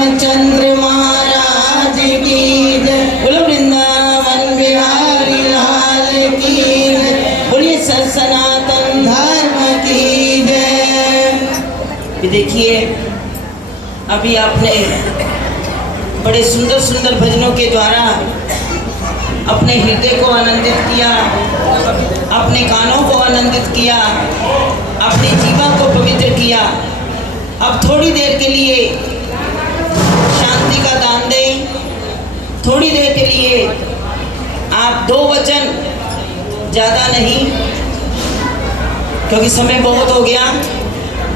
रामचंद्र महाराज की जय। बोलो वृंदावन बिहारी लाल की जय। बोलिए सनातन धर्म की जय। देखिए अभी आपने बड़े सुंदर सुंदर भजनों के द्वारा अपने हृदय को आनंदित किया, अपने कानों को आनंदित किया, अपने जीवन को पवित्र किया। अब थोड़ी देर के लिए शांति का दान दें। थोड़ी देर के लिए आप 2 वचन, ज़्यादा नहीं क्योंकि समय बहुत हो गया,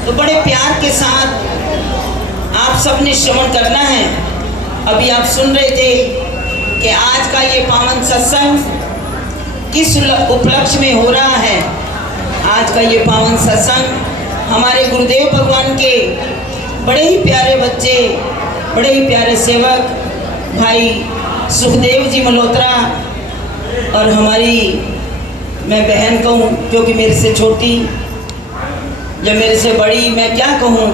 तो बड़े प्यार के साथ आप सबने श्रवण करना है। अभी आप सुन रहे थे कि आज का ये पावन सत्संग किस उपलक्ष्य में हो रहा है। आज का ये पावन सत्संग हमारे गुरुदेव भगवान के बड़े ही प्यारे बच्चे, बड़े ही प्यारे सेवक भाई सुखदेव जी मल्होत्रा और हमारी, मैं बहन कहूँ क्योंकि मेरे से छोटी या मेरे से बड़ी, मैं क्या कहूँ,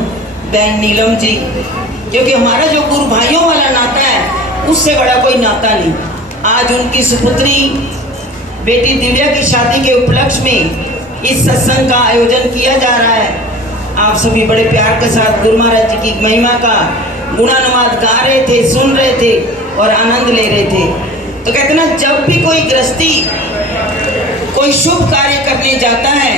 बहन नीलम जी, क्योंकि हमारा जो गुरु भाइयों वाला नाता है उससे बड़ा कोई नाता नहीं। आज उनकी सुपुत्री बेटी दिव्या की शादी के उपलक्ष्य में इस सत्संग का आयोजन किया जा रहा है। आप सभी बड़े प्यार के साथ गुरु महाराज जी की महिमा का गुणानुवाद गा रहे थे, सुन रहे थे और आनंद ले रहे थे। तो कहते ना, जब भी कोई गृहस्थी कोई शुभ कार्य करने जाता है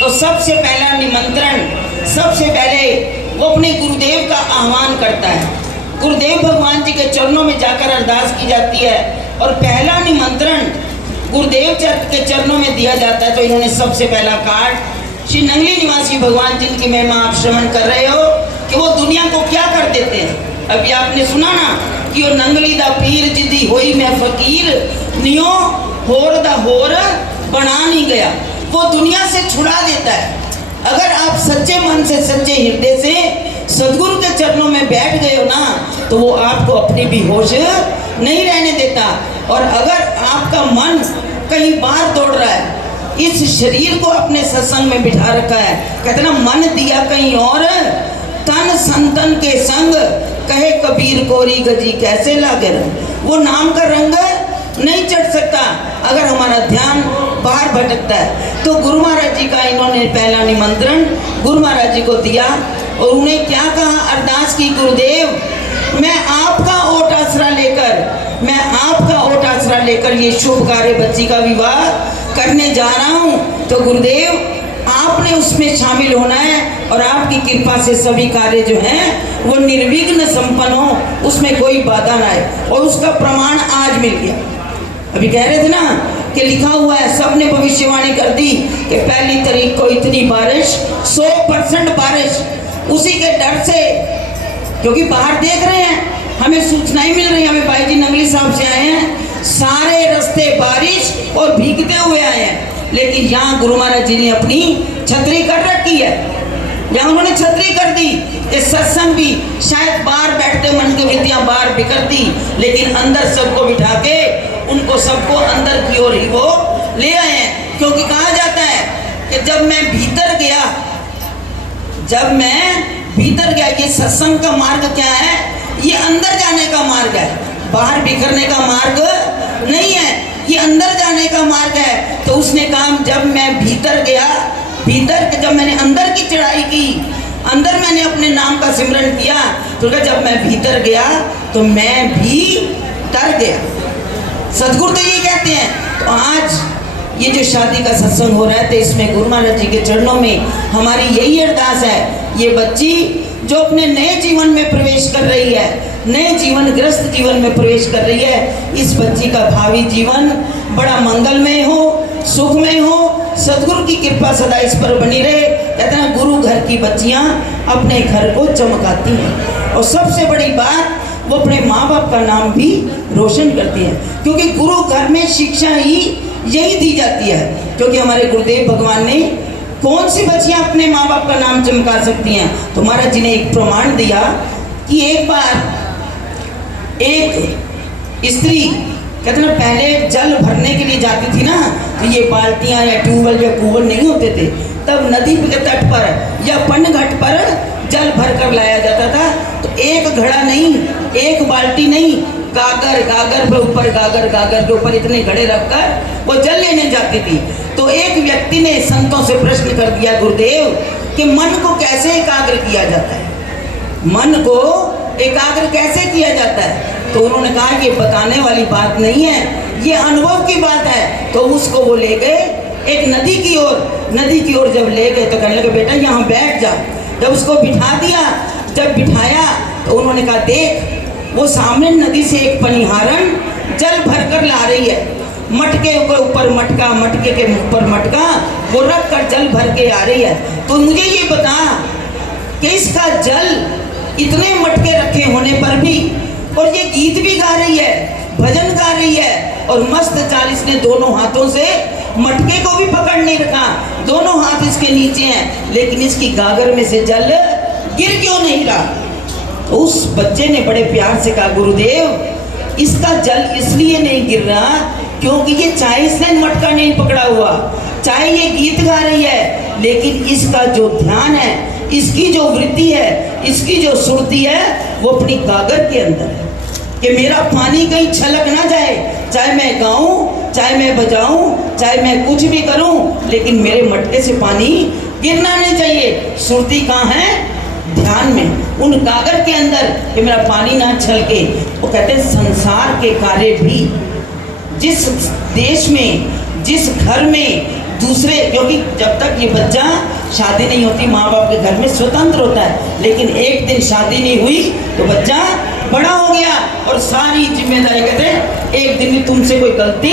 तो सबसे पहला निमंत्रण, सबसे पहले वो अपने गुरुदेव का आह्वान करता है। गुरुदेव भगवान जी के चरणों में जाकर अरदास की जाती है और पहला निमंत्रण गुरुदेव के चरणों में दिया जाता है। तो इन्होंने सबसे पहला कार्ड श्री नंगली निवासी भगवान जिनकी महिमा आप श्रवण कर रहे हो कि वो दुनिया को क्या कर देते हैं। अभी आपने सुना ना कि वो नंगली दा पीर जिदी होई मैं फकीर नियो होर दा होर बना नहीं गया, वो दुनिया से छुड़ा देता है। अगर आप सच्चे मन से, सच्चे हृदय से सदगुरु के चरणों में बैठ गए हो ना, तो वो आपको अपनी भी होश नहीं रहने देता। और अगर आपका मन कहीं बाहर दौड़ रहा है, इस शरीर को अपने सत्संग में बिठा रखा है, कहते ना, मन दिया कहीं और तन संतन के संग, कहे कबीर कोरी गजी कैसे लागे रंग। वो नाम का रंग नहीं चढ़ सकता अगर हमारा ध्यान बाहर भटकता है। तो गुरु महाराज जी का इन्होंने पहला निमंत्रण गुरु महाराज जी को दिया और उन्हें क्या कहा, अरदास की, गुरुदेव मैं आपका ओट आसरा लेकर, मैं आपका ओट आसरा लेकर ये शुभ कार्य बच्ची का विवाह करने जा रहा हूँ। तो गुरुदेव आपने उसमें शामिल होना है और आपकी कृपा से सभी कार्य जो हैं वो निर्विघ्न संपन्न हो, उसमें कोई बाधा ना आए। और उसका प्रमाण आज मिल गया। अभी कह रहे थे ना कि लिखा हुआ है, सबने भविष्यवाणी कर दी कि 1 तारीख को इतनी बारिश, 100% बारिश। उसी के डर से, क्योंकि बाहर देख रहे हैं, हमें सूचनाएं मिल रही हैं, हमें भाई जी नंगली साहब से आए हैं, सारे रास्ते बारिश और भीगते हुए आए हैं। लेकिन यहाँ गुरु महाराज जी ने अपनी छतरी कर रखी है, यहाँ उन्होंने छतरी कर दी। इस सत्संग भी शायद बाहर बैठते मन की वृत्तियाँ बाहर बिखरती, लेकिन अंदर सबको बिठा के उनको सबको अंदर की ओर ही वो ले आए हैं। क्योंकि कहा जाता है कि जब मैं भीतर गया, जब मैं भीतर गया, ये सत्संग का मार्ग क्या है, ये अंदर जाने का मार्ग है, बाहर बिखरने का मार्ग नहीं है, ये अंदर जाने का मार्ग है। तो उसने कहा, जब मैं भीतर गया, भीतर जब मैंने अंदर की चढ़ाई की, अंदर मैंने अपने नाम का सिमरन किया, तो जब मैं भीतर गया तो मैं भी तर गया। सदगुरु तो ये कहते हैं। तो आज ये जो शादी का सत्संग हो रहा है, तो इसमें गुरु महाराज जी के चरणों में हमारी यही अरदास है, ये बच्ची जो अपने नए जीवन में प्रवेश कर रही है, नए जीवन, ग्रस्त जीवन में प्रवेश कर रही है, इस बच्ची का भावी जीवन बड़ा मंगलमय हो, सुखमय हो, सदगुरु की कृपा सदा इस पर बनी रहे। कहते हैं गुरु घर की बच्चियां अपने घर को चमकाती हैं, और सबसे बड़ी बात वो अपने माँ बाप का नाम भी रोशन करती हैं, क्योंकि गुरु घर में शिक्षा ही यही दी जाती है। क्योंकि हमारे गुरुदेव भगवान ने, कौन सी बच्चियां अपने माँ बाप का नाम चमका सकती हैं। तो महाराज जी ने एक प्रमाण दिया कि एक बार एक स्त्री, कहते ना, पहले जल भरने के लिए जाती थी ना, तो ये बाल्टियाँ या ट्यूबवेल या कुएं नहीं होते थे, तब नदी के तट पर या पन घाट पर जल भर कर लाया जाता था। तो एक घड़ा नहीं, एक बाल्टी नहीं, गागर गागर पे ऊपर गागर गागर के ऊपर इतने घड़े रखकर वो जल लेने जाती थी। तो एक व्यक्ति ने संतों से प्रश्न कर दिया, गुरुदेव कि मन को कैसे एकाग्र किया जाता है, मन को एकाग्र कैसे किया जाता है? तो उन्होंने कहा कि बताने वाली बात नहीं है, ये अनुभव की बात है। तो उसको वो ले गए एक नदी की ओर, नदी की ओर जब ले गए तो कहने लगे बेटा यहाँ बैठ जा। जब उसको बिठा दिया, जब बिठाया तो उन्होंने कहा देख वो सामने नदी से एक पनिहारन जल भरकर ला रही है, मटके के ऊपर मटका, मटके के ऊपर मटका, वो रख कर जल भर के आ रही है। तो मुझे ये बता कि इसका जल इतने मटके रखे होने पर भी, और ये गीत भी गा रही है, भजन गा रही है, और मस्त चाल इसने दोनों हाथों से मटके को भी पकड़ नहीं रखा, दोनों हाथ इसके नीचे हैं, लेकिन इसकी गागर में से जल गिर क्यों नहीं रहा? उस बच्चे ने बड़े प्यार से कहा गुरुदेव इसका जल इसलिए नहीं गिर रहा क्योंकि ये चाहे इसने मटका नहीं पकड़ा हुआ, चाहे ये गीत गा रही है, लेकिन इसका जो ध्यान है, इसकी जो वृत्ति है, इसकी जो सुरती है, वो अपनी गागर के अंदर है कि मेरा पानी कहीं छलक ना जाए, चाहे मैं गाऊं, चाहे मैं बजाऊं, चाहे मैं कुछ भी करूं, लेकिन मेरे मटके से पानी गिरना नहीं चाहिए। सुरती कहाँ है? ध्यान में, उन गागर के अंदर कि मेरा पानी ना छलके। वो कहते हैं संसार के कार्य भी जिस देश में, जिस घर में दूसरे, क्योंकि जब तक ये बच्चा शादी नहीं होती माँ बाप के घर में स्वतंत्र होता है, लेकिन एक दिन शादी नहीं हुई तो बच्चा बड़ा हो गया और सारी जिम्मेदारी, कहते हैं एक दिन भी तुमसे कोई गलती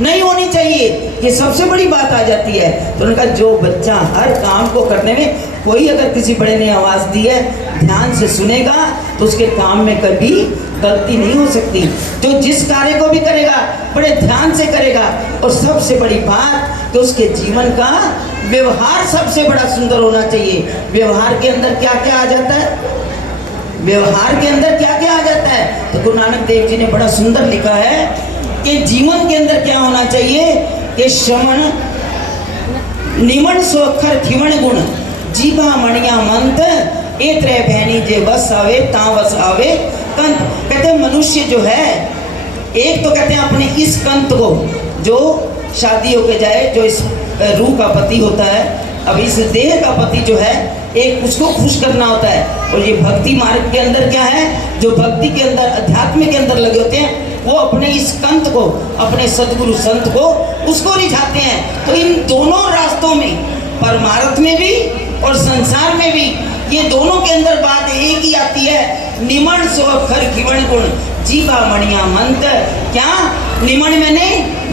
नहीं होनी चाहिए, ये सबसे बड़ी बात आ जाती है। तो उन्होंने कहा जो बच्चा हर काम को करने में, कोई अगर किसी बड़े ने आवाज़ दी है ध्यान से सुनेगा तो उसके काम में कभी गलती नहीं हो सकती। जो जिस कार्य को भी करेगा बड़े ध्यान से करेगा, और सबसे बड़ी बात कि उसके जीवन का व्यवहार सबसे बड़ा सुंदर होना चाहिए। व्यवहार के अंदर क्या क्या आ जाता है? व्यवहार के अंदर क्या क्या आ जाता है? तो गुरु नानक देव जी ने बड़ा सुंदर लिखा है कि जीवन के अंदर क्या होना चाहिए कि श्रवण निमन सोखर थिवण गुण जीवा मणिया मंत एत्रे भैनी जे बस आवे ता बस आवे कंत। कहते हैं मनुष्य जो है, एक तो कहते हैं अपने इस कंत को, जो शादी होके जाए, जो इस रूह का पति होता है, अब इस देह का पति जो है, एक उसको खुश करना होता है। और ये भक्ति मार्ग के अंदर क्या है, जो भक्ति के अंदर, अध्यात्म के अंदर लगे होते हैं, वो अपने इस कंत को, अपने सदगुरु संत को, उसको रिझाते हैं। तो इन दोनों रास्तों में, परमार्थ में भी और संसार में भी, ये दोनों के अंदर बात एक ही आती है, निमन सोखर खिवण गुण जीवा मणिया मंत। क्या? निमन मैंने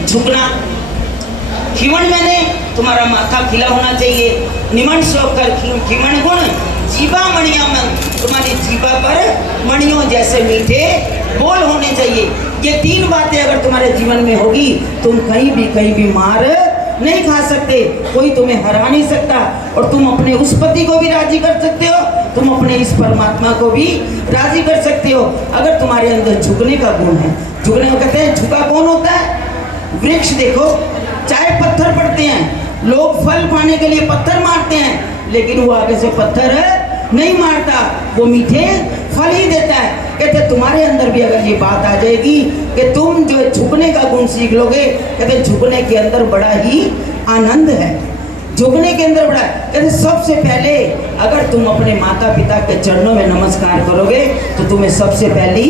झुकना, खिवण मैंने तुम्हारा माथा खिला होना चाहिए, निमन सोखर खिवण गुण जीवा मणिया मंत, तुम्हारी जीवा पर मणियों जैसे मीठे बोल होने चाहिए। ये तीन बातें अगर तुम्हारे जीवन में होगी, तुम कहीं भी मार नहीं खा सकते, कोई तुम्हें हरा नहीं सकता, और तुम अपने उस पति को भी राजी कर सकते हो, तुम अपने इस परमात्मा को भी राजी कर सकते हो, अगर तुम्हारे अंदर झुकने का गुण है। झुकने को कहते हैं, झुका कौन होता है? वृक्ष देखो, चाहे पत्थर पड़ते हैं, लोग फल पाने के लिए पत्थर मारते हैं, लेकिन वो आगे से पत्थर नहीं मारता, वो मीठे फल ही देता है। कहते तुम्हारे अंदर भी अगर ये बात आ जाएगी कि तुम जो झुकने का गुण सीख लोगे, कहते झुकने के अंदर बड़ा ही आनंद है, झुकने के अंदर बड़ा। कहते सबसे पहले अगर तुम अपने माता पिता के चरणों में नमस्कार करोगे तो तुम्हें सबसे पहली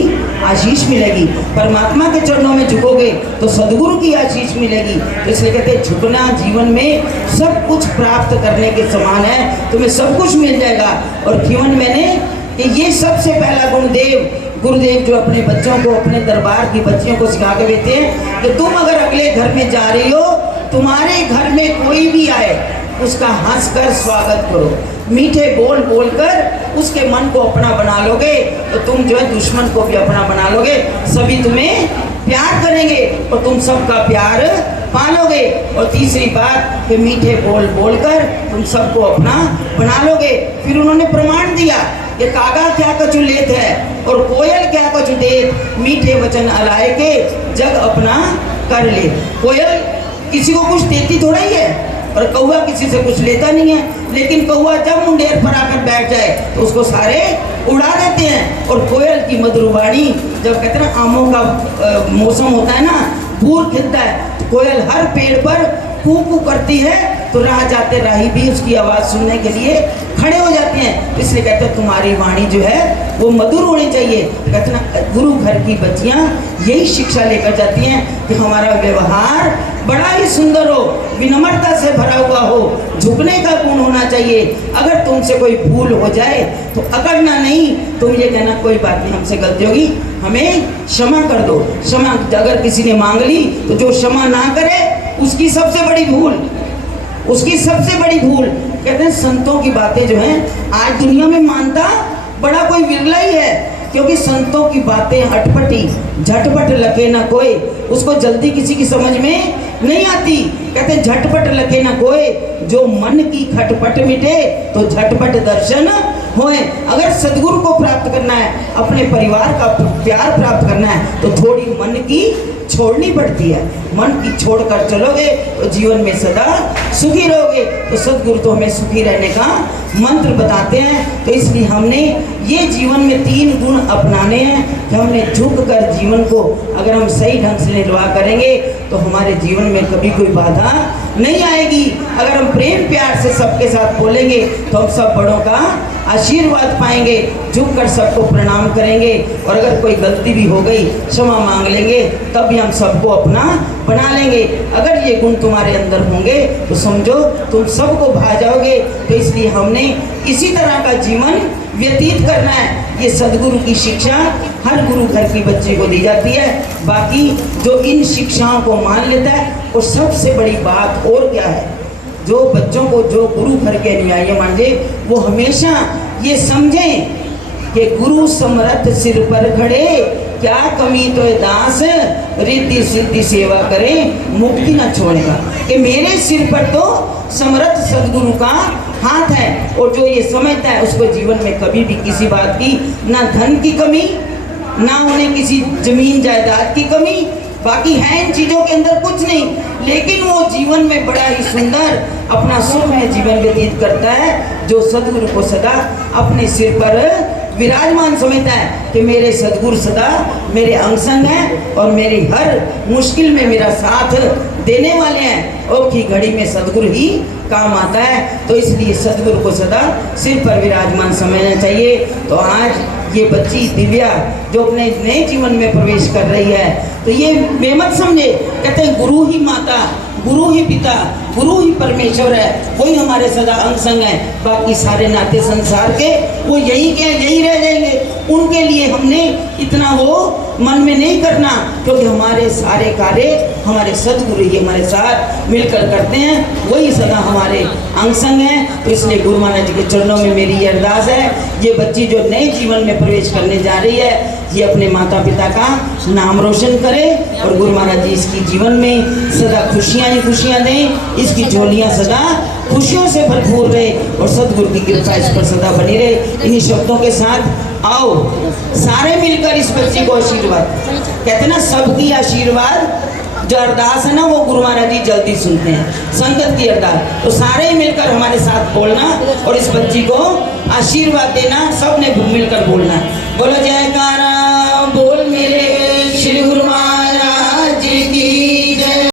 आशीष मिलेगी। परमात्मा के चरणों में झुकोगे तो सदगुरु की आशीष मिलेगी। तो इसलिए कहते झुकना जीवन में सब कुछ प्राप्त करने के समान है, तुम्हें सब कुछ मिल जाएगा। और जीवन मैंने कि ये सबसे पहला गुरुदेव जो अपने बच्चों को, अपने दरबार की बच्चियों को सिखा के देते हैं कि तुम अगर अगले घर में जा रही हो, तुम्हारे घर में कोई भी आए उसका हंसकर स्वागत करो, मीठे बोल बोलकर उसके मन को अपना बना लोगे तो तुम जो है दुश्मन को भी अपना बना लोगे, सभी तुम्हें प्यार करेंगे और तुम सबका प्यार पालोगे। और तीसरी बात कि मीठे बोल बोलकर तुम सबको अपना बना लोगे। फिर उन्होंने प्रमाण दिया कि कागा क्या कछु लेत है और कोयल क्या कछु देत, मीठे वचन अलाए के जग अपना कर ले। कोयल किसी को कुछ देती थोड़ा ही है, और कौवा किसी से कुछ लेता नहीं है, लेकिन कौवा जब मुंडेर पर आकर बैठ जाए तो उसको सारे उड़ा देते हैं। और कोयल की मधुर वाणी, जब कहते हैं ना आमों का मौसम होता है ना, फूल खिलता है, तो कोयल हर पेड़ पर कू कू करती है, तो राह जाते राही भी उसकी आवाज़ सुनने के लिए खड़े हो जाते हैं। इसलिए कहते हैं तुम्हारी वाणी जो है वो मधुर होनी चाहिए। कहते ना गुरु घर की बच्चियाँ यही शिक्षा लेकर जाती हैं कि हमारा व्यवहार बड़ा ही सुंदर हो, विनम्रता से भरा हुआ हो, झुकने का गुण होना चाहिए। अगर तुमसे कोई भूल हो जाए तो अकड़ना नहीं, तुम ये कहना कोई बात नहीं, हमसे गलती होगी, हमें क्षमा कर दो। क्षमा अगर किसी ने मांग ली तो जो क्षमा ना करे उसकी सबसे बड़ी भूल, उसकी सबसे बड़ी भूल। कहते हैं संतों की बातें जो हैं आज दुनिया में मानता बड़ा कोई विरला ही है, क्योंकि संतों की बातें हटपटी, झटपट लखे ना कोई, उसको जल्दी किसी की समझ में नहीं आती। कहते झटपट लखे ना कोई, जो मन की खटपट मिटे तो झटपट दर्शन होए। अगर सदगुरु को प्राप्त करना है, अपने परिवार का प्यार प्राप्त करना है, तो थोड़ी मन की छोड़नी पड़ती है। मन की छोड़कर चलोगे तो जीवन में सदा सुखी रहोगे। तो सदगुरु तो हमें सुखी रहने का मंत्र बताते हैं। तो इसलिए हमने ये जीवन में 3 गुण अपनाने हैं कि हमने झुक कर जीवन को अगर हम सही ढंग से निर्वाह करेंगे तो हमारे जीवन में कभी कोई बाधा नहीं आएगी। अगर हम प्रेम प्यार से सबके साथ बोलेंगे तो हम सब बड़ों का आशीर्वाद पाएंगे, झुक कर सबको प्रणाम करेंगे, और अगर कोई गलती भी हो गई क्षमा मांग लेंगे, तब भी हम सबको अपना बना लेंगे। अगर ये गुण तुम्हारे अंदर होंगे तो समझो तुम सबको भा जाओगे। तो इसलिए हमने इसी तरह का जीवन व्यतीत करना है। ये सदगुरु की शिक्षा हर गुरु घर की बच्चे को दी जाती है। बाकी जो इन शिक्षाओं को मान लेता है वो सबसे बड़ी बात और क्या है, जो बच्चों को जो गुरु घर के अनुयायी मान ले, वो हमेशा ये समझें कि गुरु समर्थ सिर पर खड़े, क्या कमी तो दास, रिद्धि सिद्धि सेवा करें, मुक्ति न छोड़ेगा। कि मेरे सिर पर तो समर्थ सदगुरु का हाथ है, और जो ये समझता है उसको जीवन में कभी भी किसी बात की ना धन की कमी, ना उन्हें किसी जमीन जायदाद की कमी, बाकी है इन चीज़ों के अंदर कुछ नहीं, लेकिन वो जीवन में बड़ा ही सुंदर अपना सुखमय जीवन व्यतीत करता है, जो सदगुरु को सदा अपने सिर पर विराजमान समझता है कि मेरे सदगुरु सदा मेरे अंग संग हैं और मेरी हर मुश्किल में मेरा साथ देने वाले हैं। और की घड़ी में सदगुरु ही काम आता है। तो इसलिए सदगुरु को सदा सिर पर विराजमान समझना चाहिए। तो आज ये बच्ची दिव्या जो अपने नए जीवन में प्रवेश कर रही है, तो ये बेमत समझे, कहते हैं गुरु ही माता, गुरु ही पिता, गुरु ही परमेश्वर है, वही हमारे सदा अंग संग है। बाकी सारे नाते संसार के वो यही के यही रह जाएंगे। उनके लिए हमने इतना वो मन में नहीं करना, क्योंकि हमारे सारे कार्य हमारे सदगुरु ही हमारे साथ मिलकर करते हैं, वही सदा हमारे अंग संग हैं। तो इसलिए गुरु महाराज जी के चरणों में मेरी ये अरदास है, ये बच्ची जो नए जीवन में प्रवेश करने जा रही है, ये अपने माता पिता का नाम रोशन करे, और गुरु महाराज जी इसकी जीवन में सदा खुशियाँ ही खुशियाँ दें, इसकी झोलियाँ सदा खुशियों से भरपूर रहे, और सदगुरु की कृपा इस पर सदा बनी रहे। इन्हीं शब्दों के साथ आओ सारे मिलकर इस बच्ची को आशीर्वाद, कहते ना सबकी आशीर्वाद जो अरदास है ना वो गुरु महाराज जी जल्दी सुनते हैं, संगत की अरदास। तो सारे मिलकर हमारे साथ बोलना और इस बच्ची को आशीर्वाद देना, सब ने मिलकर बोलना। बोलो जय का